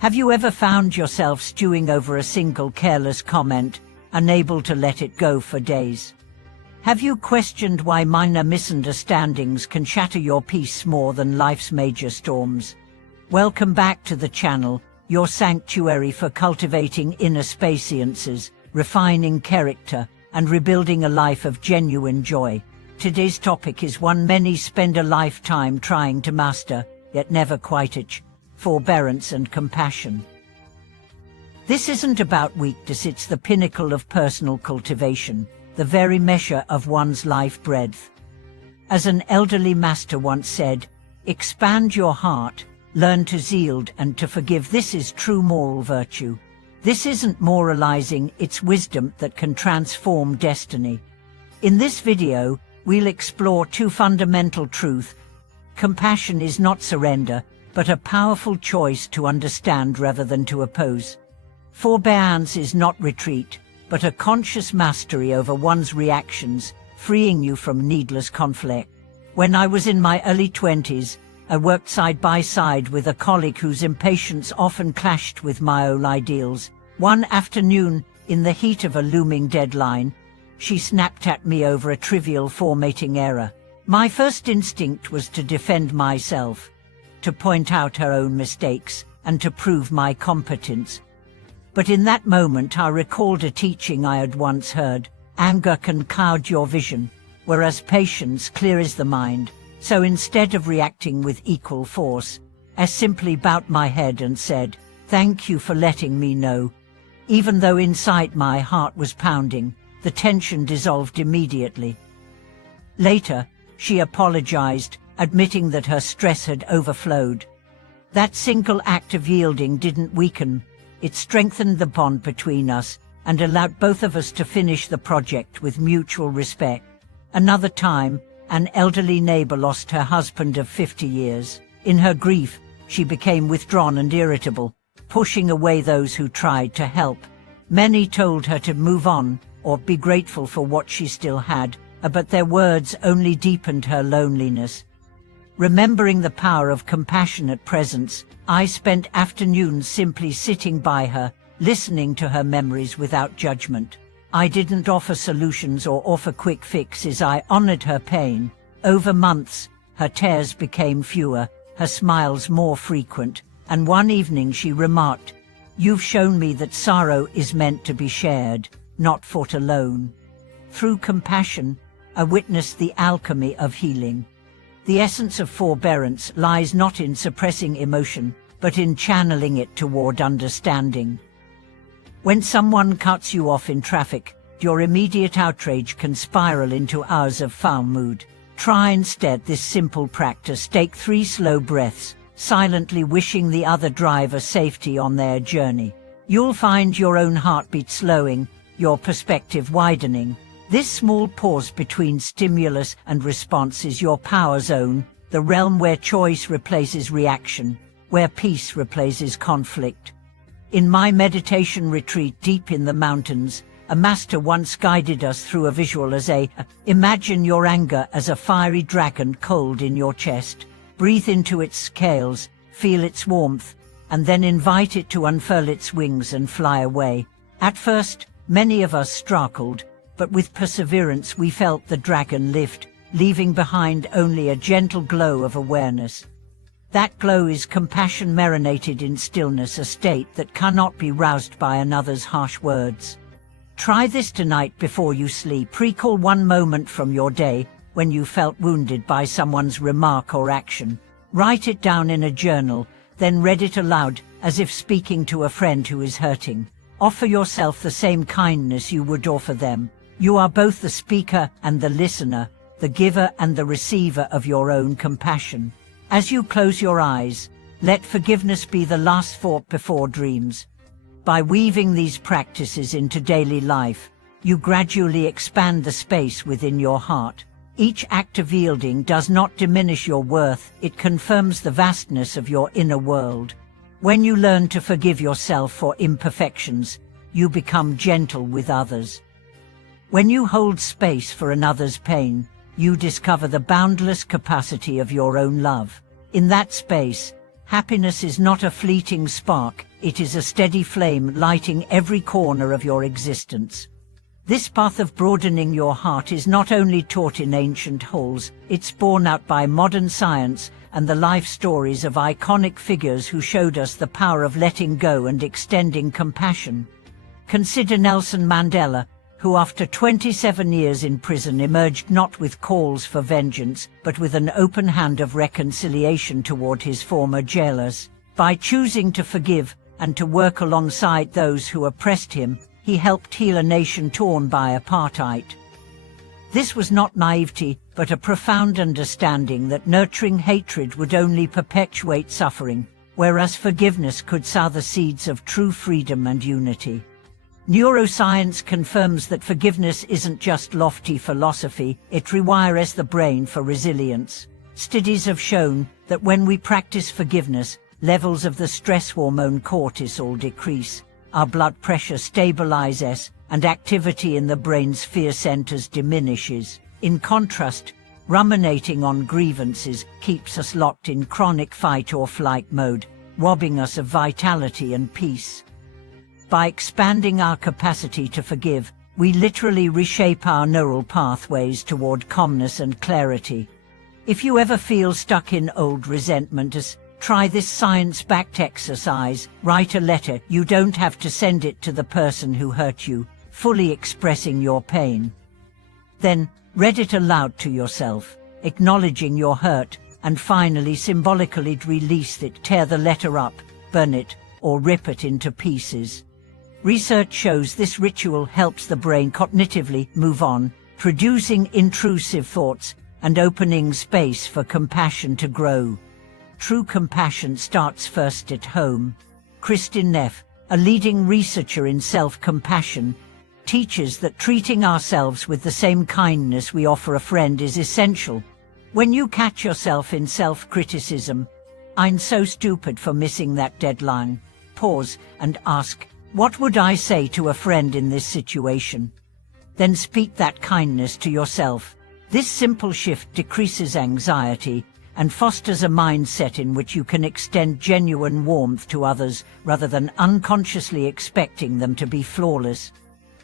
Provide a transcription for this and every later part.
Have you ever found yourself stewing over a single careless comment, unable to let it go for days? Have you questioned why minor misunderstandings can shatter your peace more than life's major storms? Welcome back to the channel, your sanctuary for cultivating inner spaciences, refining character, and rebuilding a life of genuine joy. Today's topic is one many spend a lifetime trying to master, yet never quite reach: forbearance and compassion. This isn't about weakness, it's the pinnacle of personal cultivation, the very measure of one's life breadth. As an elderly master once said, "Expand your heart, learn to yield and to forgive. This is true moral virtue." This isn't moralizing, it's wisdom that can transform destiny. In this video, we'll explore two fundamental truths. Compassion is not surrender, but a powerful choice to understand rather than to oppose. Forbearance is not retreat, but a conscious mastery over one's reactions, freeing you from needless conflict. When I was in my early 20s, I worked side by side with a colleague whose impatience often clashed with my own ideals. One afternoon, in the heat of a looming deadline, she snapped at me over a trivial formatting error. My first instinct was to defend myself, to point out her own mistakes, and to prove my competence. But in that moment I recalled a teaching I had once heard: anger can cloud your vision, whereas patience clears the mind. So instead of reacting with equal force, I simply bowed my head and said, "Thank you for letting me know." Even though inside my heart was pounding, the tension dissolved immediately. Later, she apologized, admitting that her stress had overflowed. That single act of yielding didn't weaken, it strengthened the bond between us and allowed both of us to finish the project with mutual respect. Another time, an elderly neighbor lost her husband of 50 years. In her grief, she became withdrawn and irritable, pushing away those who tried to help. Many told her to move on or be grateful for what she still had, but their words only deepened her loneliness. Remembering the power of compassionate presence, I spent afternoons simply sitting by her, listening to her memories without judgment. I didn't offer solutions or offer quick fixes, I honored her pain. Over months, her tears became fewer, her smiles more frequent, and one evening she remarked, "You've shown me that sorrow is meant to be shared, not fought alone." Through compassion, I witnessed the alchemy of healing. The essence of forbearance lies not in suppressing emotion, but in channeling it toward understanding. When someone cuts you off in traffic, your immediate outrage can spiral into hours of foul mood. Try instead this simple practice: take 3 slow breaths, silently wishing the other driver safety on their journey. You'll find your own heartbeat slowing, your perspective widening. This small pause between stimulus and response is your power zone, the realm where choice replaces reaction, where peace replaces conflict. In my meditation retreat deep in the mountains, a master once guided us through a visual as imagine your anger as a fiery dragon cold in your chest. Breathe into its scales, feel its warmth, and then invite it to unfurl its wings and fly away. At first, many of us struggled, but with perseverance we felt the dragon lift, leaving behind only a gentle glow of awareness. That glow is compassion marinated in stillness, a state that cannot be roused by another's harsh words. Try this tonight before you sleep. Recall one moment from your day when you felt wounded by someone's remark or action. Write it down in a journal, then read it aloud, as if speaking to a friend who is hurting. Offer yourself the same kindness you would offer them. You are both the speaker and the listener, the giver and the receiver of your own compassion. As you close your eyes, let forgiveness be the last thought before dreams. By weaving these practices into daily life, you gradually expand the space within your heart. Each act of yielding does not diminish your worth, it confirms the vastness of your inner world. When you learn to forgive yourself for imperfections, you become gentle with others. When you hold space for another's pain, you discover the boundless capacity of your own love. In that space, happiness is not a fleeting spark, it is a steady flame lighting every corner of your existence. This path of broadening your heart is not only taught in ancient halls, it's borne out by modern science and the life stories of iconic figures who showed us the power of letting go and extending compassion. Consider Nelson Mandela, who after 27 years in prison emerged not with calls for vengeance, but with an open hand of reconciliation toward his former jailers. By choosing to forgive and to work alongside those who oppressed him, he helped heal a nation torn by apartheid. This was not naivety, but a profound understanding that nurturing hatred would only perpetuate suffering, whereas forgiveness could sow the seeds of true freedom and unity. Neuroscience confirms that forgiveness isn't just lofty philosophy, it rewires the brain for resilience. Studies have shown that when we practice forgiveness, levels of the stress hormone cortisol decrease, our blood pressure stabilizes, and activity in the brain's fear centers diminishes. In contrast, ruminating on grievances keeps us locked in chronic fight-or-flight mode, robbing us of vitality and peace. By expanding our capacity to forgive, we literally reshape our neural pathways toward calmness and clarity. If you ever feel stuck in old resentment, try this science-backed exercise. Write a letter. You don't have to send it to the person who hurt you, fully expressing your pain. Then, read it aloud to yourself, acknowledging your hurt, and finally symbolically release it. Tear the letter up, burn it, or rip it into pieces. Research shows this ritual helps the brain cognitively move on, producing intrusive thoughts and opening space for compassion to grow. True compassion starts first at home. Kristin Neff, a leading researcher in self-compassion, teaches that treating ourselves with the same kindness we offer a friend is essential. When you catch yourself in self-criticism, "I'm so stupid for missing that deadline," pause and ask, "What would I say to a friend in this situation?" Then speak that kindness to yourself. This simple shift decreases anxiety and fosters a mindset in which you can extend genuine warmth to others rather than unconsciously expecting them to be flawless.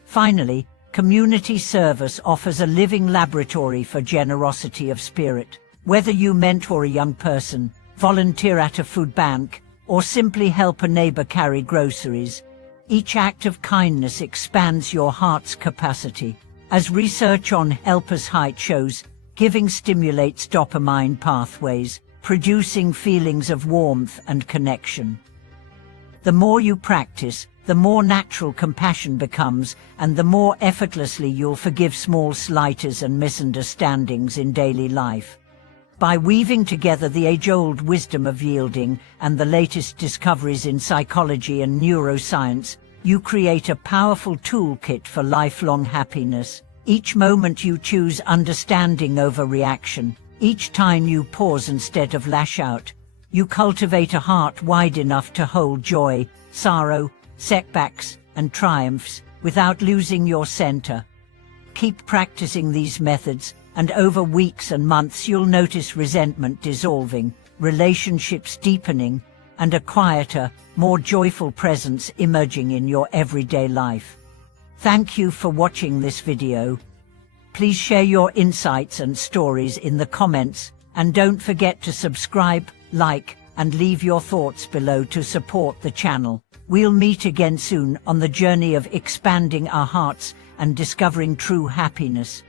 Finally, community service offers a living laboratory for generosity of spirit. Whether you mentor a young person, volunteer at a food bank, or simply help a neighbor carry groceries, each act of kindness expands your heart's capacity. As research on Helper's Height shows, giving stimulates dopamine pathways, producing feelings of warmth and connection. The more you practice, the more natural compassion becomes, and the more effortlessly you'll forgive small slights and misunderstandings in daily life. By weaving together the age-old wisdom of yielding and the latest discoveries in psychology and neuroscience, you create a powerful toolkit for lifelong happiness. Each moment you choose understanding over reaction, each time you pause instead of lash out, you cultivate a heart wide enough to hold joy, sorrow, setbacks, and triumphs without losing your center. Keep practicing these methods, and over weeks and months you'll notice resentment dissolving, relationships deepening, and a quieter, more joyful presence emerging in your everyday life. Thank you for watching this video. Please share your insights and stories in the comments, and don't forget to subscribe, like, and leave your thoughts below to support the channel. We'll meet again soon on the journey of expanding our hearts and discovering true happiness.